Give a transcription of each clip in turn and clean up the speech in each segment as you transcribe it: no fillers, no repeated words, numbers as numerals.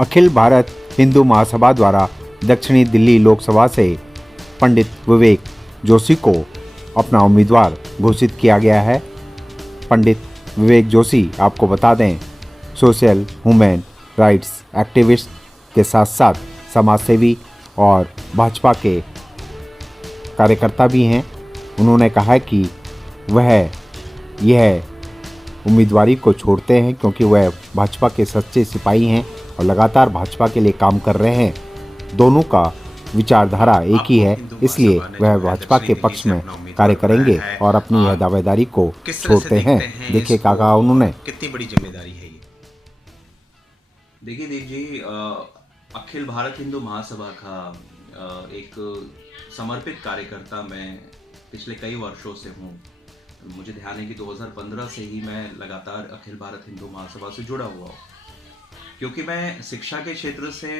अखिल भारत हिंदू महासभा द्वारा दक्षिणी दिल्ली लोकसभा से पंडित विवेक जोशी को अपना उम्मीदवार घोषित किया गया है। पंडित विवेक जोशी, आपको बता दें, सोशल ह्यूमन राइट्स एक्टिविस्ट के साथ साथ समाजसेवी और भाजपा के कार्यकर्ता भी हैं। उन्होंने कहा है कि वह यह उम्मीदवारी को छोड़ते हैं क्योंकि वह भाजपा के सच्चे सिपाही हैं और लगातार भाजपा के लिए काम कर रहे हैं। दोनों का विचारधारा एक ही है, इसलिए वह भाजपा के पक्ष में कार्य करेंगे और अपनी यह दावेदारी को छोड़ते हैं। देखिए क्या कहा उन्होंने। कितनी बड़ी जिम्मेदारी है ये। देखिए देव जी, अखिल भारत हिंदू महासभा का एक समर्पित कार्यकर्ता मैं पिछले कई वर्षों से हूँ। मुझे ध्यान है कि 2015 से ही मैं लगातार अखिल भारत हिंदू महासभा से जुड़ा हुआ हूँ, क्योंकि मैं शिक्षा के क्षेत्र से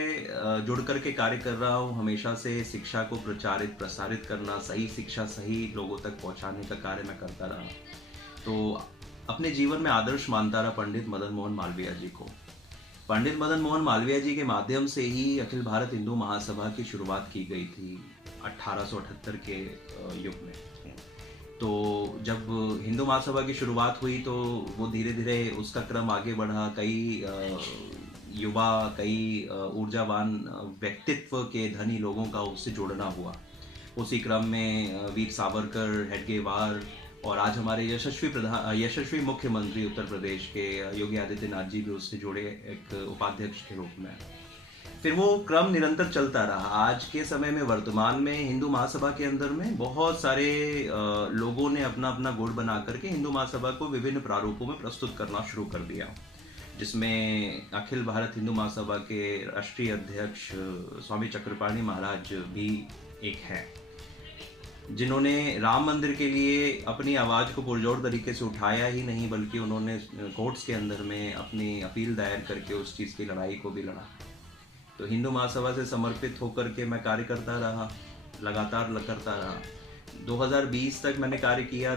जुड़ करके कार्य कर रहा हूँ। हमेशा से शिक्षा को प्रचारित प्रसारित करना, सही शिक्षा सही लोगों तक पहुँचाने का कार्य मैं करता रहा। तो अपने जीवन में आदर्श मानता रहा पंडित मदन मोहन मालवीय जी को। पंडित मदन मोहन मालवीय जी के माध्यम से ही अखिल भारत हिंदू महासभा की शुरुआत की गई थी 1878 के युग में। तो जब हिंदू महासभा की शुरुआत हुई तो वो धीरे धीरे उसका क्रम आगे बढ़ा। कई युवा, कई ऊर्जावान व्यक्तित्व के धनी लोगों का उससे जोड़ना हुआ। उसी क्रम में वीर सावरकर, हेडगेवार और आज हमारे यशस्वी मुख्यमंत्री उत्तर प्रदेश के योगी आदित्यनाथ जी भी उससे जुड़े एक उपाध्यक्ष के रूप में। फिर वो क्रम निरंतर चलता रहा। आज के समय में वर्तमान में हिंदू महासभा के अंदर में बहुत सारे लोगों ने अपना अपना गुट बना करके हिंदू महासभा को विभिन्न प्रारूपों में प्रस्तुत करना शुरू कर दिया, जिसमें अखिल भारत हिंदू महासभा के राष्ट्रीय अध्यक्ष स्वामी चक्रपाणी महाराज भी एक हैं, जिन्होंने राम मंदिर के लिए अपनी आवाज़ को पुरजोर तरीके से उठाया ही नहीं, बल्कि उन्होंने कोर्ट्स के अंदर में अपनी अपील दायर करके उस चीज़ की लड़ाई को भी लड़ा। तो हिंदू महासभा से समर्पित होकर के मैं कार्य करता रहा, लगातार करता रहा। 2020 तक मैंने कार्य किया।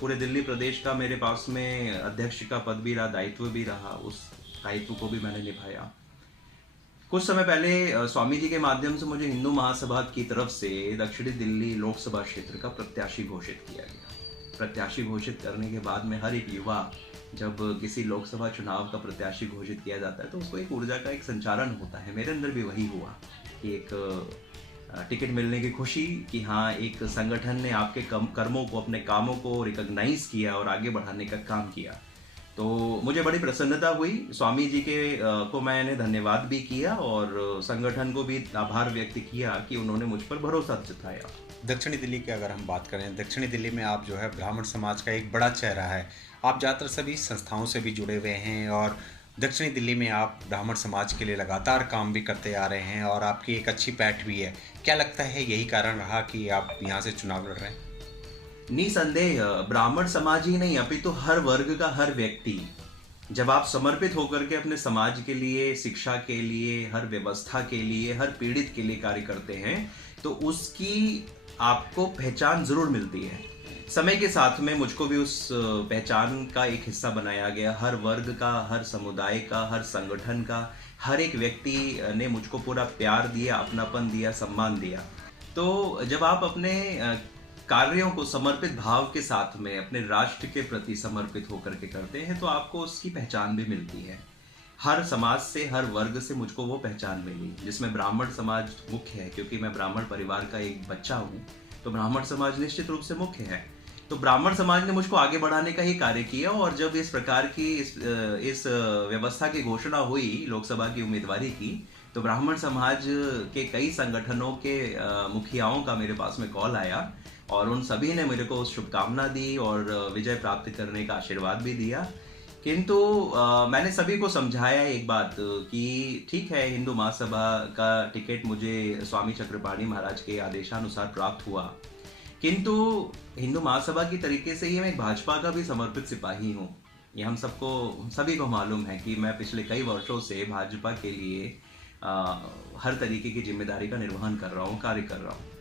पूरे दिल्ली प्रदेश का मेरे पास में अध्यक्ष का पद भी रहा, दायित्व भी रहा। उस दायित्व को भी मैंने निभाया। कुछ समय पहले स्वामी जी के माध्यम से मुझे हिंदू महासभा की तरफ से दक्षिणी दिल्ली लोकसभा क्षेत्र का प्रत्याशी घोषित किया गया। प्रत्याशी घोषित करने के बाद में हर एक युवा, जब किसी लोकसभा चुनाव का प्रत्याशी घोषित किया जाता है तो उसको एक ऊर्जा का एक संचारण होता है। मेरे अंदर भी वही हुआ कि एक टिकट मिलने की खुशी कि हाँ, एक संगठन ने आपके कर्मों को, अपने कामों को रिकॉग्नाइज किया और आगे बढ़ाने का काम किया। तो मुझे बड़ी प्रसन्नता हुई। स्वामी जी को मैंने धन्यवाद भी किया और संगठन को भी आभार व्यक्त किया कि उन्होंने मुझ पर भरोसा जताया। दक्षिणी दिल्ली की अगर हम बात करें, दक्षिणी दिल्ली में आप जो है ब्राह्मण समाज का एक बड़ा चेहरा है। आप ज़्यादातर सभी संस्थाओं से भी जुड़े हुए हैं और दक्षिणी दिल्ली में आप ब्राह्मण समाज के लिए लगातार काम भी करते आ रहे हैं और आपकी एक अच्छी पैठ भी है। क्या लगता है यही कारण रहा कि आप यहाँ से चुनाव लड़ रहे हैं? निसंदेह ब्राह्मण समाज ही नहीं, अपितु हर वर्ग का हर व्यक्ति, जब आप समर्पित होकर के अपने समाज के लिए, शिक्षा के लिए, हर व्यवस्था के लिए, हर पीड़ित के लिए कार्य करते हैं तो उसकी आपको पहचान जरूर मिलती है। समय के साथ में मुझको भी उस पहचान का एक हिस्सा बनाया गया। हर वर्ग का, हर समुदाय का, हर संगठन का, हर एक व्यक्ति ने मुझको पूरा प्यार दिया, अपनापन दिया, सम्मान दिया। तो जब आप अपने कार्यों को समर्पित भाव के साथ में अपने राष्ट्र के प्रति समर्पित होकर के करते हैं तो आपको उसकी पहचान भी मिलती है। हर समाज से, हर वर्ग से मुझको वो पहचान मिली, जिसमें ब्राह्मण समाज मुख्य है, क्योंकि मैं ब्राह्मण परिवार का एक बच्चा हूँ। तो ब्राह्मण समाज निश्चित रूप से मुख्य है। तो ब्राह्मण समाज ने मुझको आगे बढ़ाने का ही कार्य किया और जब इस प्रकार की इस व्यवस्था की घोषणा हुई लोकसभा की उम्मीदवारी की, तो ब्राह्मण समाज के कई संगठनों के मुखियाओं का मेरे पास में कॉल आया और उन सभी ने मेरे को शुभकामना दी और विजय प्राप्त करने का आशीर्वाद भी दिया। किंतु मैंने सभी को समझाया एक बात कि ठीक है, हिंदू महासभा का टिकट मुझे स्वामी चक्रपाणी महाराज के आदेशानुसार प्राप्त हुआ, किंतु हिंदू महासभा की तरीके से ही मैं भाजपा का भी समर्पित सिपाही हूँ। ये हम सभी को मालूम है कि मैं पिछले कई वर्षों से भाजपा के लिए हर तरीके की जिम्मेदारी का निर्वहन कर रहा हूँ, कार्य कर रहा हूँ।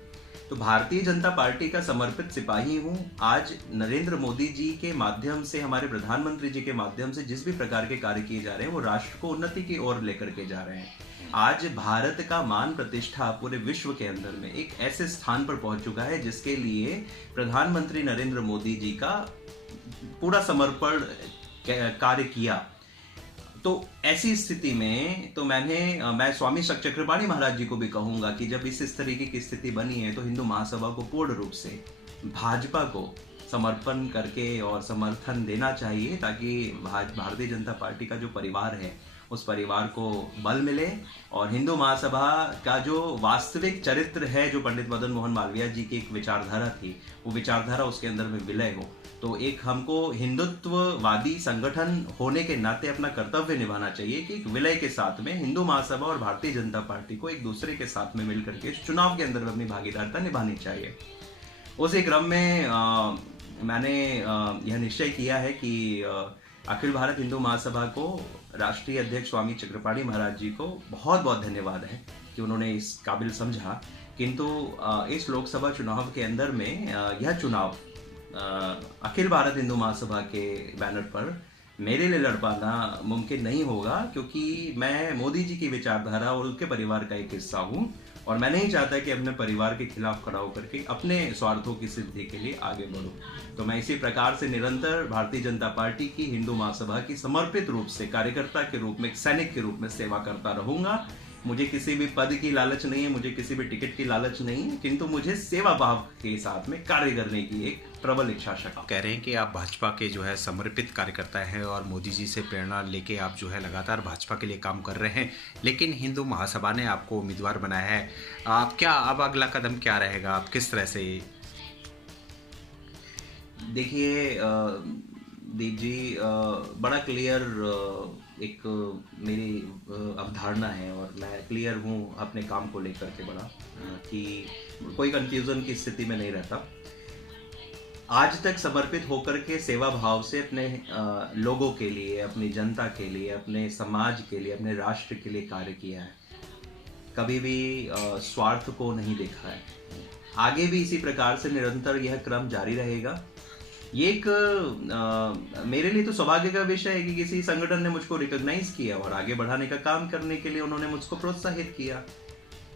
तो भारतीय जनता पार्टी का समर्पित सिपाही हूं। आज नरेंद्र मोदी जी के माध्यम से, हमारे प्रधानमंत्री जी के माध्यम से जिस भी प्रकार के कार्य किए जा रहे हैं वो राष्ट्र को उन्नति की ओर लेकर के जा रहे हैं। आज भारत का मान प्रतिष्ठा पूरे विश्व के अंदर में एक ऐसे स्थान पर पहुंच चुका है जिसके लिए प्रधानमंत्री नरेंद्र मोदी जी का पूरा समर्पण कार्य किया। तो ऐसी स्थिति में तो मैं स्वामी चक्रपाणी महाराज जी को भी कहूंगा कि जब इस तरीके की स्थिति बनी है तो हिंदू महासभा को पूर्ण रूप से भाजपा को समर्पण करके और समर्थन देना चाहिए, ताकि भारतीय जनता पार्टी का जो परिवार है उस परिवार को बल मिले और हिंदू महासभा का जो वास्तविक चरित्र है, जो पंडित मदन मोहन मालवीय जी की एक विचारधारा थी, वो विचारधारा उसके अंदर में विलय हो। तो एक हमको हिंदुत्ववादी संगठन होने के नाते अपना कर्तव्य निभाना चाहिए कि एक विलय के साथ में हिंदू महासभा और भारतीय जनता पार्टी को एक दूसरे के साथ में मिलकर के चुनाव के अंदर अपनी भागीदारिता निभानी चाहिए। उसी क्रम में मैंने यह निश्चय किया है कि अखिल भारत हिंदू महासभा को राष्ट्रीय अध्यक्ष स्वामी चक्रपाणी महाराज जी को बहुत बहुत धन्यवाद है कि उन्होंने इस काबिल समझा। किंतु इस लोकसभा चुनाव के अंदर में यह चुनाव अखिल भारत हिंदू महासभा के बैनर पर मेरे लिए लड़ पाना मुमकिन नहीं होगा, क्योंकि मैं मोदी जी की विचारधारा और उनके परिवार का एक हिस्सा हूं और मैं नहीं चाहता कि अपने परिवार के खिलाफ खड़ा होकर के अपने स्वार्थों की सिद्धि के लिए आगे बढ़ूं। तो मैं इसी प्रकार से निरंतर भारतीय जनता पार्टी की हिंदू महासभा की समर्पित रूप से कार्यकर्ता के रूप में, एक सैनिक के रूप में सेवा करता रहूंगा। मुझे किसी भी पद की लालच नहीं है, मुझे किसी भी टिकट की लालच नहीं है, किंतु मुझे सेवा भाव के साथ में कार्य करने की एक प्रबल इच्छा शक्ति। कह रहे हैं कि आप भाजपा के जो है समर्पित कार्यकर्ता हैं और मोदी जी से प्रेरणा लेके आप जो है लगातार भाजपा के लिए काम कर रहे हैं, लेकिन हिंदू महासभा ने आपको उम्मीदवार बनाया है। आप क्या अब अगला कदम क्या रहेगा, आप किस तरह से? देखिए दीप जी, बड़ा क्लियर एक मेरी अवधारणा है और मैं क्लियर हूँ अपने काम को लेकर के बड़ा, कि कोई कंफ्यूजन की स्थिति में नहीं रहता। आज तक समर्पित होकर के सेवा भाव से अपने लोगों के लिए, अपनी जनता के लिए, अपने समाज के लिए, अपने राष्ट्र के लिए कार्य किया है। कभी भी स्वार्थ को नहीं देखा है। आगे भी इसी प्रकार से निरंतर यह क्रम जारी रहेगा। ये एक मेरे लिए तो सौभाग्य का विषय है कि किसी संगठन ने मुझको रिकॉग्नाइज किया और आगे बढ़ाने का काम करने के लिए उन्होंने मुझको प्रोत्साहित किया।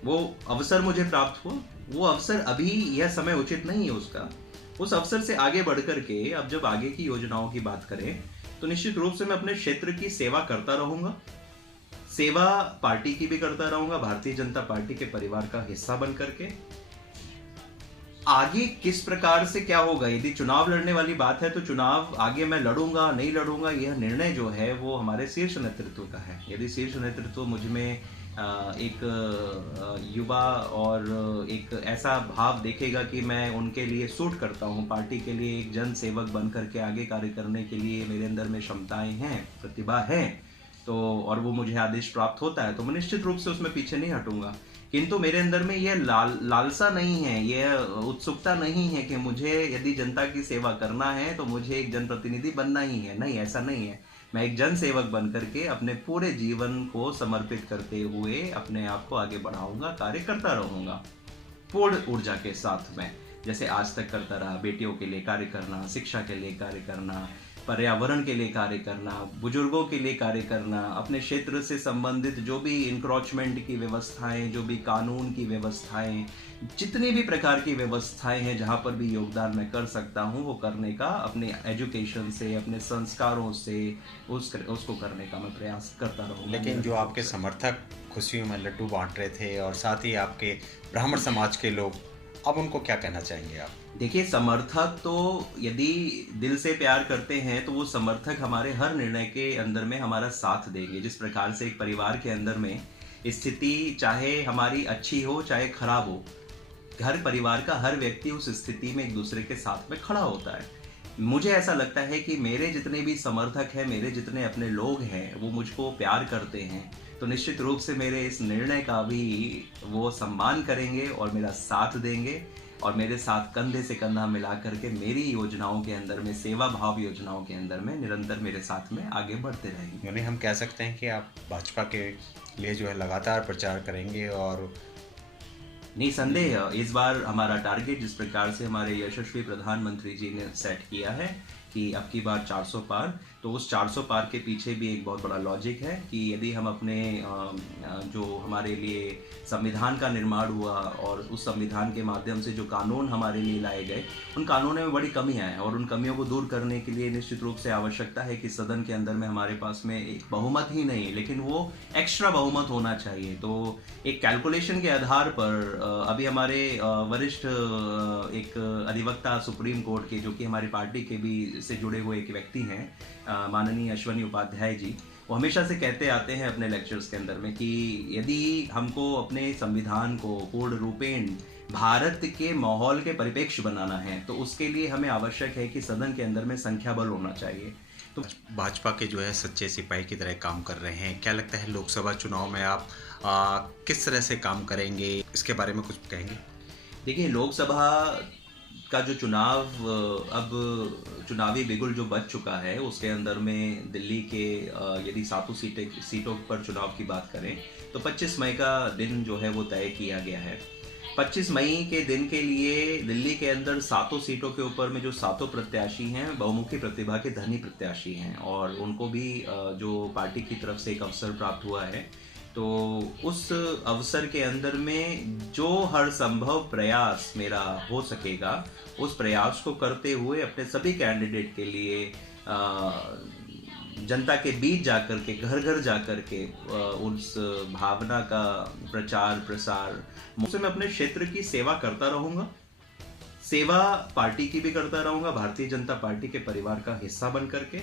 वो अवसर मुझे प्राप्त हुआ। वो अवसर अभी यह समय उचित नहीं है उसका। उस अवसर से आगे बढ़ करके अब जब आगे की योजनाओं की बात करें तो निश्चित रूप से मैं अपने क्षेत्र की सेवा करता रहूंगा। सेवा पार्टी की भी करता रहूंगा, भारतीय जनता पार्टी के परिवार का हिस्सा बन करके। आगे किस प्रकार से क्या होगा, यदि चुनाव लड़ने वाली बात है तो चुनाव आगे मैं लड़ूंगा नहीं लड़ूंगा, यह निर्णय जो है वो हमारे शीर्ष नेतृत्व का है। यदि शीर्ष नेतृत्व मुझ में एक युवा और एक ऐसा भाव देखेगा कि मैं उनके लिए सूट करता हूं, पार्टी के लिए एक जन सेवक बन करके आगे कार्य करने के लिए मेरे अंदर में क्षमताएं हैं, प्रतिभा है, तो और वो मुझे आदेश प्राप्त होता है तो मैं निश्चित रूप से उसमें पीछे नहीं हटूंगा। किंतु मेरे अंदर में यह लालसा नहीं है, यह उत्सुकता नहीं है कि मुझे यदि जनता की सेवा करना है तो मुझे एक जनप्रतिनिधि बनना ही है। नहीं, ऐसा नहीं है। मैं एक जन सेवक बन करके अपने पूरे जीवन को समर्पित करते हुए अपने आप को आगे बढ़ाऊंगा, कार्य करता रहूंगा पूर्ण ऊर्जा के साथ में, जैसे आज तक करता रहा। बेटियों के लिए कार्य करना, शिक्षा के लिए कार्य करना, पर्यावरण के लिए कार्य करना, बुजुर्गों के लिए कार्य करना, अपने क्षेत्र से संबंधित जो भी इंक्रोचमेंट की व्यवस्थाएं, जो भी कानून की व्यवस्थाएं, जितनी भी प्रकार की व्यवस्थाएं हैं जहां पर भी योगदान मैं कर सकता हूं वो करने का, अपने एजुकेशन से, अपने संस्कारों से उसको करने का मैं प्रयास करता रहूँगा। लेकिन जो आपके समर्थक खुशियों में लड्डू बांट रहे थे और साथ ही आपके ब्राह्मण समाज के लोग, अब उनको क्या कहना चाहेंगे आप? देखिए, समर्थक तो यदि दिल से प्यार करते हैं तो वो समर्थक हमारे हर निर्णय के अंदर में हमारा साथ देंगे। जिस प्रकार से एक परिवार के अंदर में स्थिति चाहे हमारी अच्छी हो चाहे खराब हो, हर परिवार का हर व्यक्ति उस स्थिति में एक दूसरे के साथ में खड़ा होता है। मुझे ऐसा लगता है कि मेरे जितने भी समर्थक हैं, मेरे जितने अपने लोग हैं, वो मुझको प्यार करते हैं, तो निश्चित रूप से मेरे इस निर्णय का भी वो सम्मान करेंगे और मेरा साथ देंगे और मेरे साथ कंधे से कंधा मिला करके मेरी योजनाओं के अंदर में, सेवा भाव योजनाओं के अंदर में निरंतर मेरे साथ में आगे बढ़ते रहेंगे। यानी हम कह सकते हैं कि आप भाजपा के लिए जो है लगातार प्रचार करेंगे और निसंदेह इस बार हमारा टारगेट जिस प्रकार से हमारे यशस्वी प्रधानमंत्री जी ने सेट किया है कि अब की बार 400 पार, तो उस 400 पार के पीछे भी एक बहुत बड़ा लॉजिक है कि यदि हम अपने जो हमारे लिए संविधान का निर्माण हुआ और उस संविधान के माध्यम से जो कानून हमारे लिए लाए गए, उन कानूनों में बड़ी कमियां हैं और उन कमियों को दूर करने के लिए निश्चित रूप से आवश्यकता है कि सदन के अंदर में हमारे पास में एक बहुमत ही नहीं लेकिन वो एक्स्ट्रा बहुमत होना चाहिए। तो एक कैलकुलेशन के आधार पर अभी हमारे वरिष्ठ एक अधिवक्ता सुप्रीम कोर्ट के, जो कि हमारी पार्टी के भी से जुड़े हुए एक व्यक्ति हैं, माननीय अश्वनी उपाध्याय जी, वो हमेशा से कहते आते हैं अपने लेक्चर्स के अंदर में कि यदि हमको अपने संविधान को पूर्ण रूपेण भारत के माहौल के परिप्रेक्ष्य बनाना है तो उसके लिए हमें आवश्यक है कि सदन के अंदर में संख्या बल होना चाहिए। तो भाजपा के जो है सच्चे सिपाही की तरह काम कर रहे हैं, क्या लगता है लोकसभा चुनाव में आप किस तरह से काम करेंगे, इसके बारे में कुछ कहेंगे? देखिए, लोकसभा का जो चुनाव अब चुनावी बिगुल जो बच चुका है उसके अंदर में दिल्ली के यदि 7 सीटों पर चुनाव की बात करें तो 25 मई का दिन जो है वो तय किया गया है। 25 मई के दिन के लिए दिल्ली के अंदर 7 सीटों के ऊपर में जो 7 प्रत्याशी हैं बहुमुखी प्रतिभा के धनी प्रत्याशी हैं और उनको भी जो पार्टी की तरफ से एक अवसर प्राप्त हुआ है, तो उस अवसर के अंदर में जो हर संभव प्रयास मेरा हो सकेगा उस प्रयास को करते हुए अपने सभी कैंडिडेट के लिए जनता के बीच जाकर के, घर घर जाकर के उस भावना का प्रचार प्रसार, मुझसे मैं अपने क्षेत्र की सेवा करता रहूँगा, सेवा पार्टी की भी करता रहूँगा, भारतीय जनता पार्टी के परिवार का हिस्सा बन करके।